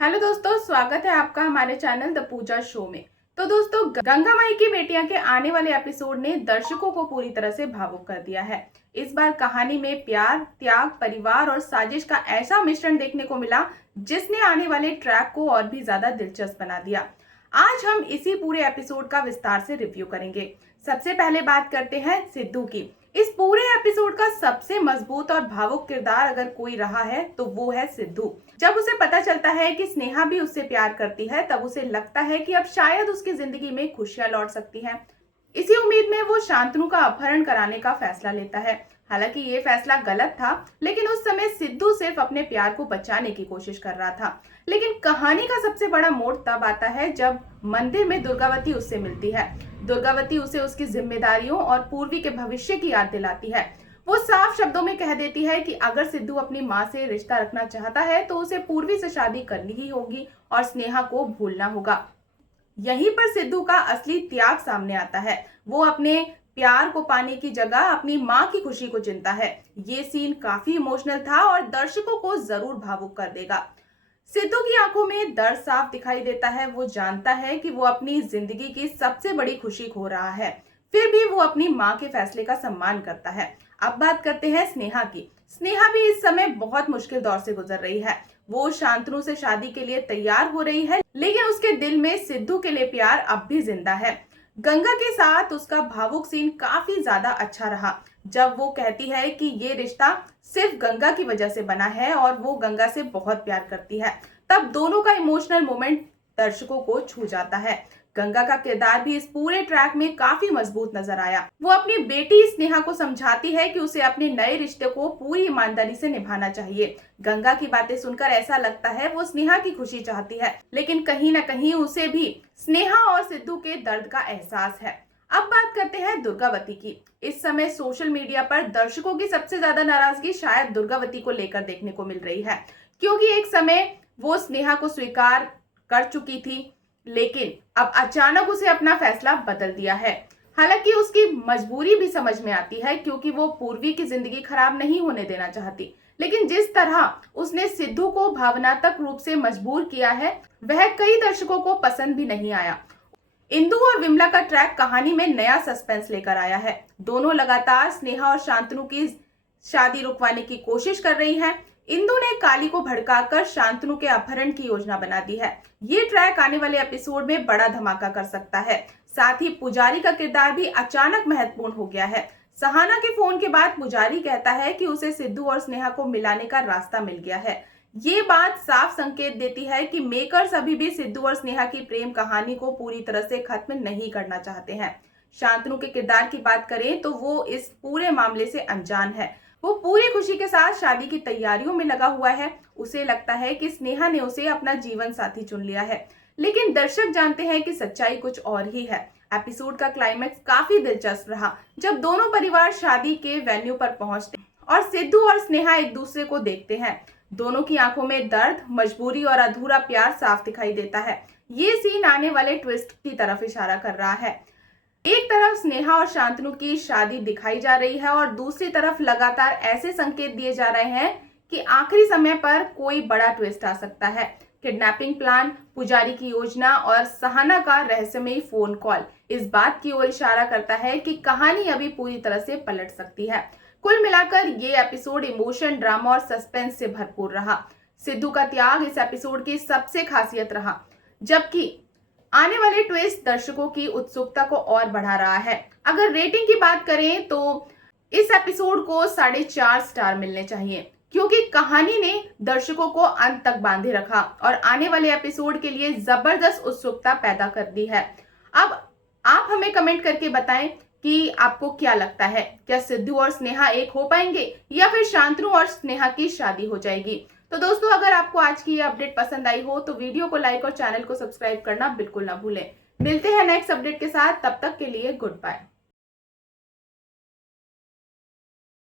Hello दोस्तों, स्वागत है आपका हमारे चैनल द पूजा शो में। तो दोस्तों, गंगा माई की बेटियां के आने वाले एपिसोड ने दर्शकों को पूरी तरह से भावुक कर दिया है। इस बार कहानी में प्यार, त्याग, परिवार और साजिश का ऐसा मिश्रण देखने को मिला जिसने आने वाले ट्रैक को और भी ज्यादा दिलचस्प बना दिया। आज हम इसी पूरे एपिसोड का विस्तार से रिव्यू करेंगे। सबसे पहले बात करते हैं सिद्धू की। इस पूरे एपिसोड का सबसे मजबूत और भावुक किरदार अगर कोई रहा है तो वो है सिद्धू। जब उसे पता चलता है कि स्नेहा भी उससे प्यार करती है तब उसे लगता है कि अब शायद उसकी जिंदगी में खुशियां लौट सकती हैं। इसी उम्मीद में वो शांतनु का अपहरण कराने का फैसला लेता है। हालांकि ये फैसला गलत था, लेकिन उस समय सिद्धू सिर्फ अपने प्यार को बचाने की कोशिश कर रहा था। लेकिन कहानी का सबसे बड़ा मोड़ तब आता है जब मंदिर में दुर्गावती उससे मिलती है। दुर्गावती उसे उसकी जिम्मेदारियों और पूर्वी के भविष्य की याद दिलाती है। वो साफ शब्दों में कह देती है कि अगर सिद्धू अपनी माँ से रिश्ता रखना चाहता है तो उसे पूर्वी से शादी करनी ही होगी और स्नेहा को भूलना होगा। यहीं पर सिद्धू का असली त्याग सामने आता है। वो अपने प्यार को पाने की जगह अपनी माँ की खुशी को चुनता है। ये सीन काफी इमोशनल था और दर्शकों को जरूर भावुक कर देगा। सिद्धू की आंखों में दर्द साफ दिखाई देता है। वो जानता है कि वो अपनी जिंदगी की सबसे बड़ी खुशी खो रहा है, फिर भी वो अपनी माँ के फैसले का सम्मान करता है। अब बात करते हैं स्नेहा की। स्नेहा भी इस समय बहुत मुश्किल दौर से गुजर रही है। वो शांतनु से शादी के लिए तैयार हो रही है, लेकिन उसके दिल में सिद्धू के लिए प्यार अब भी जिंदा है। गंगा के साथ उसका भावुक सीन काफी ज्यादा अच्छा रहा, जब वो कहती है कि ये रिश्ता सिर्फ गंगा की वजह से बना है और वो गंगा से बहुत प्यार करती है। तब दोनों का इमोशनल मोमेंट दर्शकों को छू जाता है। गंगा का किरदार भी इस पूरे ट्रैक में काफी मजबूत नजर आया। वो अपनी बेटी स्नेहा को समझाती है कि उसे अपने नए रिश्ते को पूरी ईमानदारी से निभाना चाहिए। गंगा की बातें सुनकर ऐसा लगता है वो स्नेहा की खुशी चाहती है, लेकिन कहीं ना कहीं उसे भी स्नेहा और सिद्धू के दर्द का एहसास है। अब बात करते हैं दुर्गावती की। इस समय सोशल मीडिया पर दर्शकों की सबसे ज्यादा नाराजगी शायद दुर्गावती को लेकर देखने को मिल रही है, क्योंकि एक समय वो स्नेहा को स्वीकार कर चुकी थी, लेकिन अब अचानक उसे अपना फैसला बदल दिया है। हालांकि उसकी मजबूरी भी समझ में आती है, क्योंकि वो पूर्वी की जिंदगी खराब नहीं होने देना चाहती। लेकिन जिस तरह उसने सिद्धू को भावनात्मक रूप से मजबूर किया है, वह कई दर्शकों को पसंद भी नहीं आया। इंदु और विमला का ट्रैक कहानी में नया सस्पेंस लेकर आया है। दोनों लगातार स्नेहा और शांतनु की शादी रुकवाने की कोशिश कर रही हैं। इंदु ने काली को भड़काकर शांतनु के अपहरण की योजना बना दी है। ये ट्रैक आने वाले एपिसोड में बड़ा धमाका कर सकता है। साथ ही पुजारी का किरदार भी अचानक महत्वपूर्ण हो गया है। सहाना के फोन के बाद पुजारी कहता है कि उसे सिद्धू और स्नेहा को मिलाने का रास्ता मिल गया है। ये बात साफ संकेत देती है कि मेकर्स अभी भी सिद्धू और स्नेहा की प्रेम कहानी को पूरी तरह से खत्म नहीं करना चाहते हैं। शांतनु के किरदार की बात करें तो वो इस पूरे मामले से अनजान है। वो पूरी खुशी के साथ शादी की तैयारियों में लगा हुआ है। उसे लगता है कि स्नेहा ने उसे अपना जीवन साथी चुन लिया है, लेकिन दर्शक जानते हैं कि सच्चाई कुछ और ही है। एपिसोड का क्लाइमैक्स काफी दिलचस्प रहा, जब दोनों परिवार शादी के वेन्यू पर पहुंचते और सिद्धू और स्नेहा एक दूसरे को देखते हैं। दोनों की आंखों में दर्द, मजबूरी और अधूरा प्यार साफ दिखाई देता है। ये सीन आने वाले ट्विस्ट की तरफ इशारा कर रहा है। एक तरफ स्नेहा और शांतनु की शादी दिखाई जा रही है और दूसरी तरफ लगातार ऐसे संकेत दिए जा रहे हैं कि आखिरी समय पर कोई बड़ा ट्विस्ट आ सकता है। किडनैपिंग प्लान, पुजारी की योजना और सहाना का रहस्यमयी फोन कॉल इस बात की ओर इशारा करता है कि कहानी अभी पूरी तरह से पलट सकती है। कुल मिलाकर ये एपिसोड इमोशन, ड्रामा और सस्पेंस से भरपूर रहा। सिद्धू का त्याग इस एपिसोड की सबसे खासियत रहा, जबकि आने वाले ट्विस्ट दर्शकों की उत्सुकता को और बढ़ा रहा है। अगर रेटिंग की बात करें तो इस एपिसोड को 4.5 स्टार मिलने चाहिए, क्योंकि कहानी ने दर्शकों को अंत तक बांधे रखा और आने वाले एपिसोड के लिए जबरदस्त उत्सुकता पैदा कर दी है। अब आप हमें कमेंट करके बताएं कि आपको क्या लगता है, क्या सिद्धू और स्नेहा एक हो पाएंगे या फिर शांतनु और स्नेहा की शादी हो जाएगी। तो दोस्तों, अगर आपको आज की ये अपडेट पसंद आई हो तो वीडियो को लाइक और चैनल को सब्सक्राइब करना बिल्कुल ना भूलें। मिलते हैं नेक्स्ट अपडेट के साथ, तब तक के लिए गुड बाय।